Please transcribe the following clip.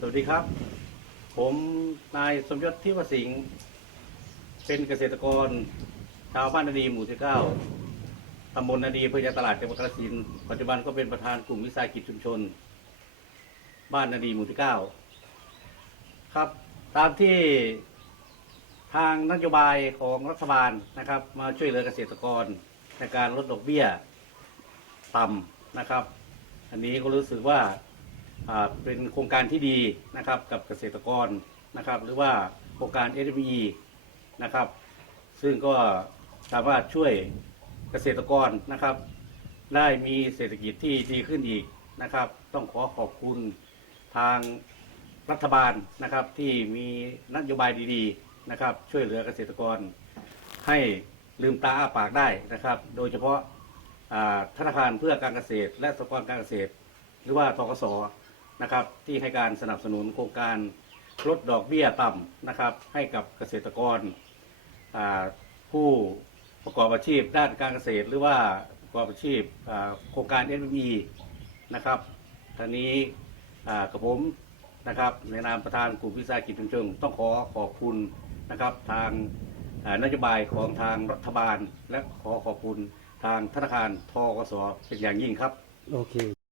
สวัสดีครับ ผมนายสมยศทิวสิงห์เป็นเกษตรกร ชาวบ้านนาดีหมู่ที่เก้าตำบลนาดีอำเพื่อตลาดจังหวัดกาฬสินธุ์ปัจจุบันก็เป็นประธานกลุ่มวิสาหกิจชุมชน บ้านนาดีหมู่ที่เก้าครับ ตามที่ทางนโยบายของรัฐบาลนะครับ มาช่วยเหลือเกษตรกรในการลดดอกเบี้ยต่ำนะครับ อันนี้ก็รู้สึกว่า เป็นโครงการที่ดีนะครับกับเกษตรกรนะครับ หรือว่าโครงการ s m e นะครับ ซึ่งก็สามารถช่วยเกษตรกรนะครับ ได้มีเศรษฐกิจที่ดีขึ้นอีกนะครับ ต้องขอขอบคุณทางรัฐบาลนะครับที่มีนโยบายดีๆนะครับ ช่วยเหลือเกษตรกรให้ลืมตาอ้าปากได้นะครับ โดยเฉพาะธนาคารเพื่อการเกษตร และสหกรณ์การเกษตร หรือว่าทกส นะครับ ที่ให้การสนับสนุนโครงการลดดอกเบี้ยต่ำนะครับ ให้กับเกษตรกรผู้ประกอบอาชีพด้านการเกษตรหรือว่าประกอบอาชีพโครงการ s อ e นะครับท่านนี้กับผมนะครับในนามประธานกลุ่มวิสาหกิจชุมชนต้องขอขอบคุณนะครับทางนโยบายของทางรัฐบาล และขอขอบคุณทางธนาคารทกสเป็นอย่างยิ่งครับ โอเค